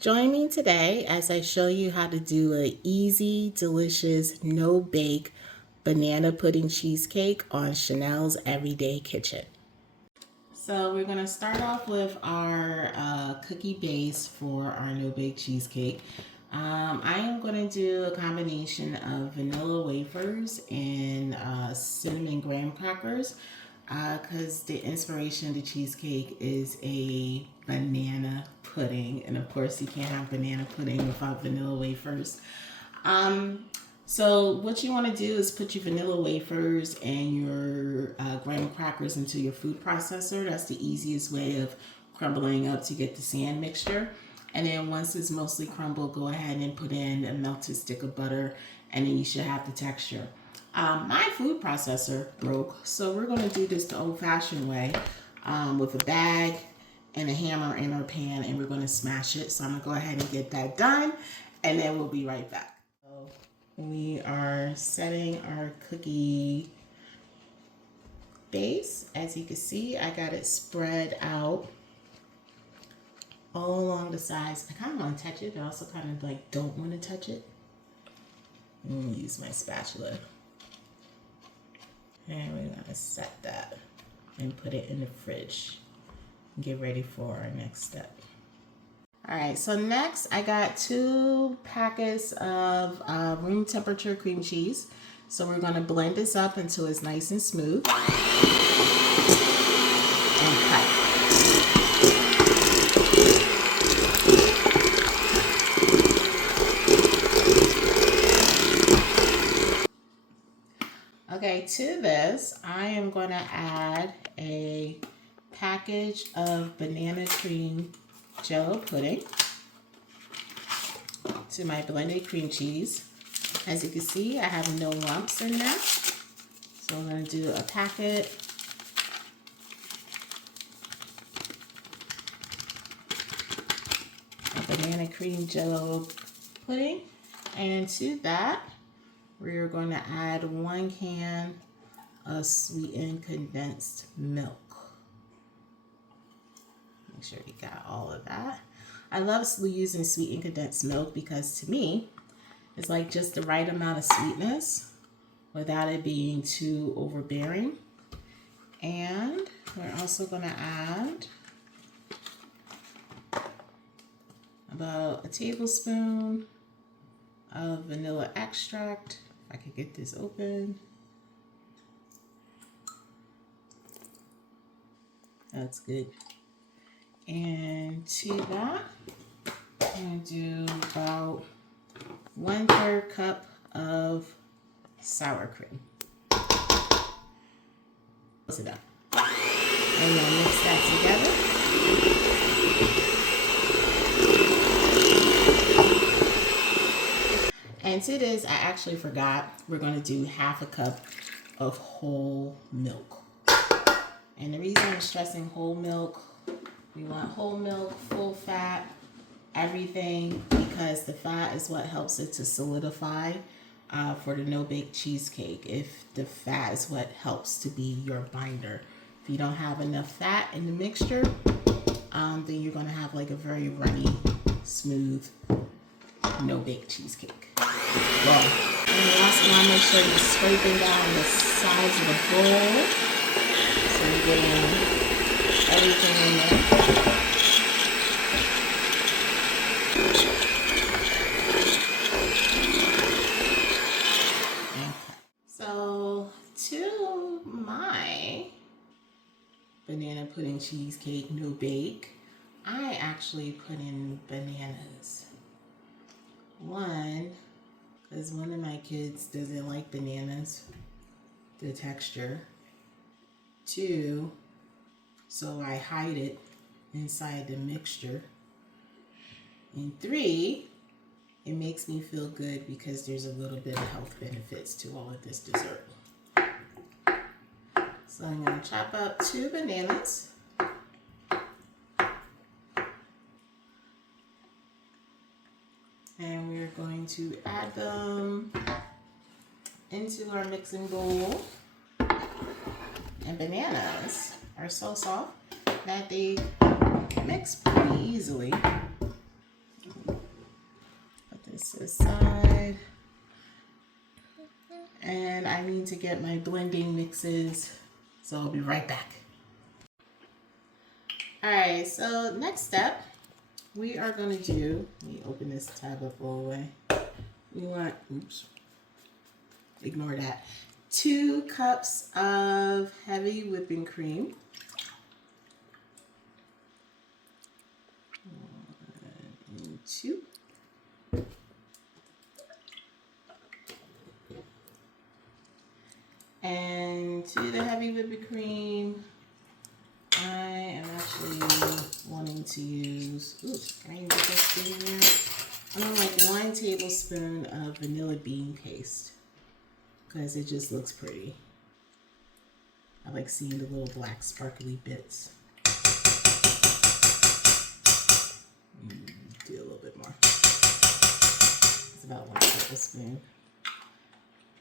Join me today as I show you how to do an easy, delicious, no-bake banana pudding cheesecake on Shannelle's Everyday Kitchen. So we're going to start off with our cookie base for our no-bake cheesecake. I am going to do a combination of vanilla wafers and cinnamon graham crackers because the inspiration of the cheesecake is a banana pudding, and of course you can't have banana pudding without vanilla wafers. So what you want to do is put your vanilla wafers and your graham crackers into your food processor. That's the easiest way of crumbling up to get the sand mixture. And then once it's mostly crumbled, go ahead and put in a melted stick of butter, and then you should have the texture. My food processor broke, so we're going to do this the old-fashioned way with a bag and a hammer in our pan, and we're going to smash it. So I'm going to go ahead and get that done, and then we'll be right back. So we are setting our cookie base. As you can see, I got it spread out all along the sides. I kind of want to touch it, but I also kind of like don't want to touch it. I'm going to use my spatula. And we're going to set that and put it in the fridge and get ready for our next step. All right, so next I got 2 packets of room temperature cream cheese. So we're going to blend this up until it's nice and smooth. And cut. Okay, to this, I am going to add a package of banana cream Jello pudding to my blended cream cheese. As you can see, I have no lumps in there. So I'm going to do a packet of banana cream Jello pudding. And to that, we're going to add 1 can of sweetened condensed milk. Make sure you got all of that. I love using sweetened condensed milk because to me, it's like just the right amount of sweetness without it being too overbearing. And we're also going to add about a tablespoon of vanilla extract. If I could get this open. That's good. And to that, I'm going to do about 1/3 cup of sour cream. Close it up. And then mix that together. And to this, I actually forgot, we're going to do 1/2 cup of whole milk. And the reason I'm stressing whole milk, we want whole milk, full fat, everything, because the fat is what helps it to solidify for the no-bake cheesecake. If the fat is what helps to be your binder. If you don't have enough fat in the mixture, then you're going to have like a very runny, smooth, no-bake cheesecake. Well, and the last one, make sure you're scraping down the sides of the bowl. So you're getting everything in there. Okay. So to my banana pudding cheesecake no bake, I actually put in bananas. 1, because one of my kids doesn't like bananas, the texture. 2, so I hide it inside the mixture. And 3, it makes me feel good because there's a little bit of health benefits to all of this dessert. So I'm going to chop up 2 bananas. And we're going to add them into our mixing bowl. And bananas are so soft that they mix pretty easily. this aside. And I need to get my blending mixes, so I'll be right back. All right, so next step, we are gonna do, let me open this tab up all the way. We want, oops, ignore that. 2 cups of heavy whipping cream. 1 and 2. And to the heavy whipping cream, I am actually wanting to use, oops, can I even get that spoon in there? I'm gonna like 1 tablespoon of vanilla bean paste because it just looks pretty. I like seeing the little black sparkly bits. Do a little bit more. It's about 1 tablespoon.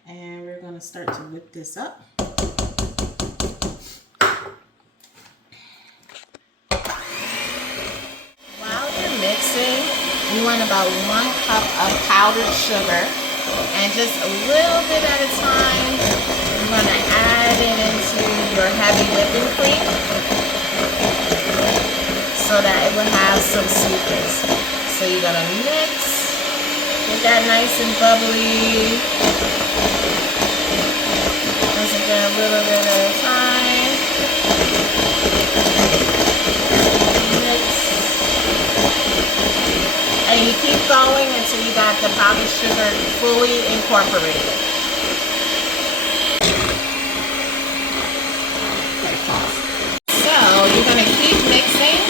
And we're gonna start to whip this up. While you're mixing, you want about 1 cup of powdered sugar, and just a little bit at a time, you're gonna add it into your heavy whipping cream so that it will have some sweetness. So you're gonna mix, get that nice and bubbly. Once again, a little bit at a time. Mix. And you keep going until you got the powdered sugar fully incorporated. Okay, pause. So you're going to keep mixing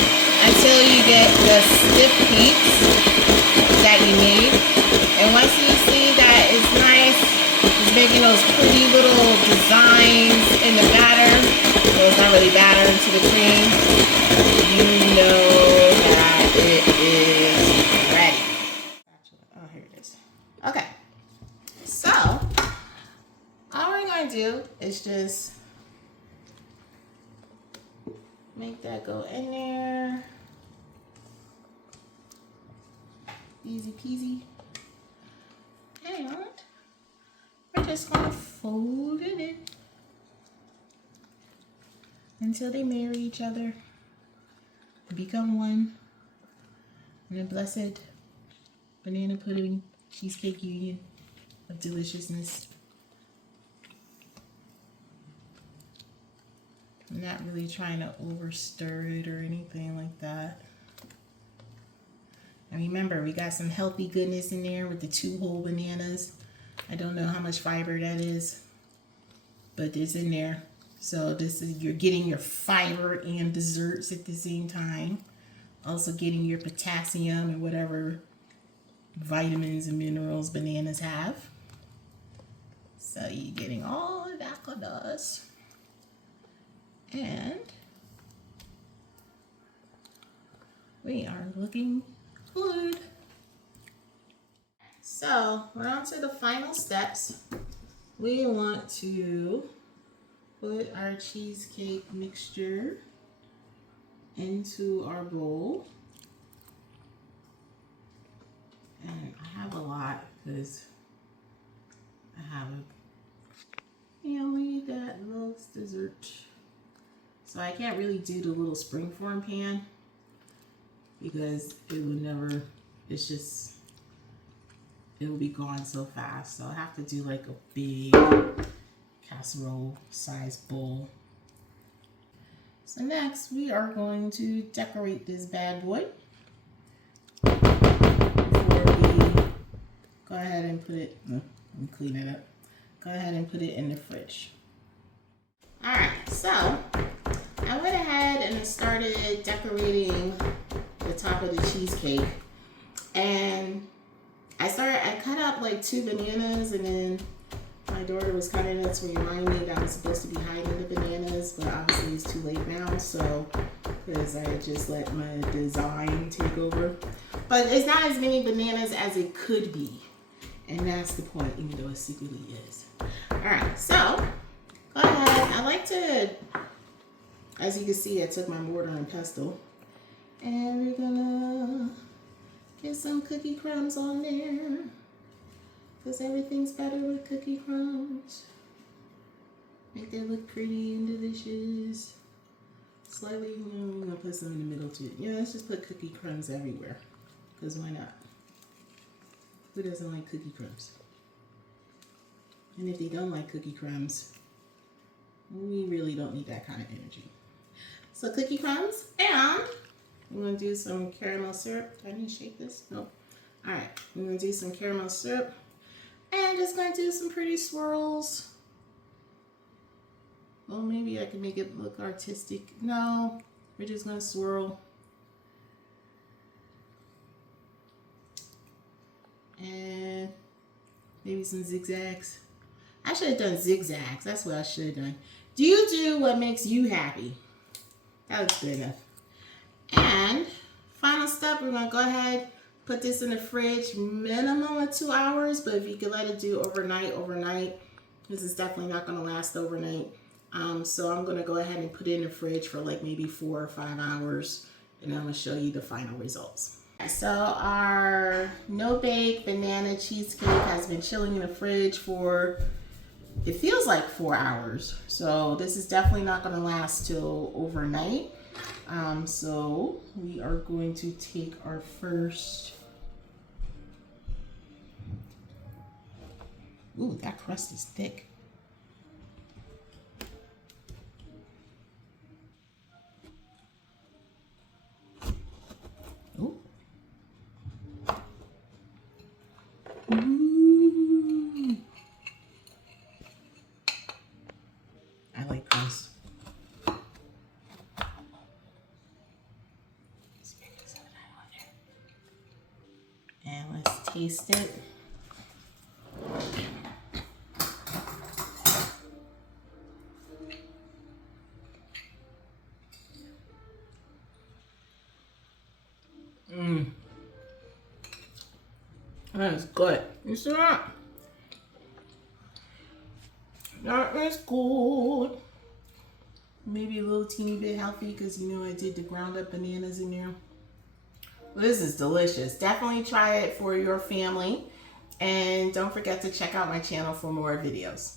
until you get the stiff peaks that you need. And once you see that it's nice, it's making those pretty little designs in the batter, so it's not really batter into the cream, you know that it is ready. Oh, here it is. Okay, so all we're going to do is just make that go in there. Easy peasy. And we're just going to fold it in until they marry each other and become one in a blessed banana pudding cheesecake union of deliciousness. I'm not really trying to over stir it or anything like that. And remember, we got some healthy goodness in there with the 2 whole bananas. I don't know how much fiber that is, but it's in there. So this is, you're getting your fiber and desserts at the same time. Also getting your potassium and whatever vitamins and minerals bananas have. So you're getting all of that goodness. And we are looking good. So we're on to the final steps. We want to put our cheesecake mixture into our bowl. And I have a lot because I have a family that loves dessert. So I can't really do the little springform pan because it will never, it's just, it will be gone so fast. So I'll have to do like a big casserole sized bowl. So next we are going to decorate this bad boy. Before we go ahead and put it, let me clean it up. Go ahead and put it in the fridge. All right, so I went ahead and started decorating the top of the cheesecake. And I cut up like 2 bananas, and then my daughter was cutting it to remind me that I was supposed to be hiding the bananas, but obviously it's too late now, so because I just let my design take over. But it's not as many bananas as it could be, and that's the point, even though it secretly is. All right, so go ahead. I like to, as you can see, I took my mortar and pestle, and we're gonna Get some cookie crumbs on there, because everything's better with cookie crumbs. Make them look pretty and delicious. Slightly, I'm gonna put some in the middle too. Yeah, let's just put cookie crumbs everywhere, because why not? Who doesn't like cookie crumbs? And if they don't like cookie crumbs, we really don't need that kind of energy. So cookie crumbs, and I'm gonna do some caramel syrup. Do I need to shake this? Nope. All right, I'm gonna do some caramel syrup, and just gonna do some pretty swirls. Well, maybe I can make it look artistic. No, we're just gonna swirl. And maybe some zigzags. I should have done zigzags. That's what I should have done. Do you do what makes you happy? That looks good enough. And final step, we're gonna go ahead, put this in the fridge, minimum of 2 hours, but if you could let it do overnight. This is definitely not gonna last overnight. So I'm gonna go ahead and put it in the fridge for like maybe 4 or 5 hours, and I'm gonna show you the final results. So our no-bake banana cheesecake has been chilling in the fridge for, it feels like 4 hours. So this is definitely not gonna last till overnight. So we are going to take our first, ooh, that crust is thick. Ooh. Ooh. I like crust. And let's taste it. That is good. You see that? That is good. Maybe a little teeny bit healthy because you know I did the ground up bananas in there. Well, this is delicious. Definitely try it for your family. And don't forget to check out my channel for more videos.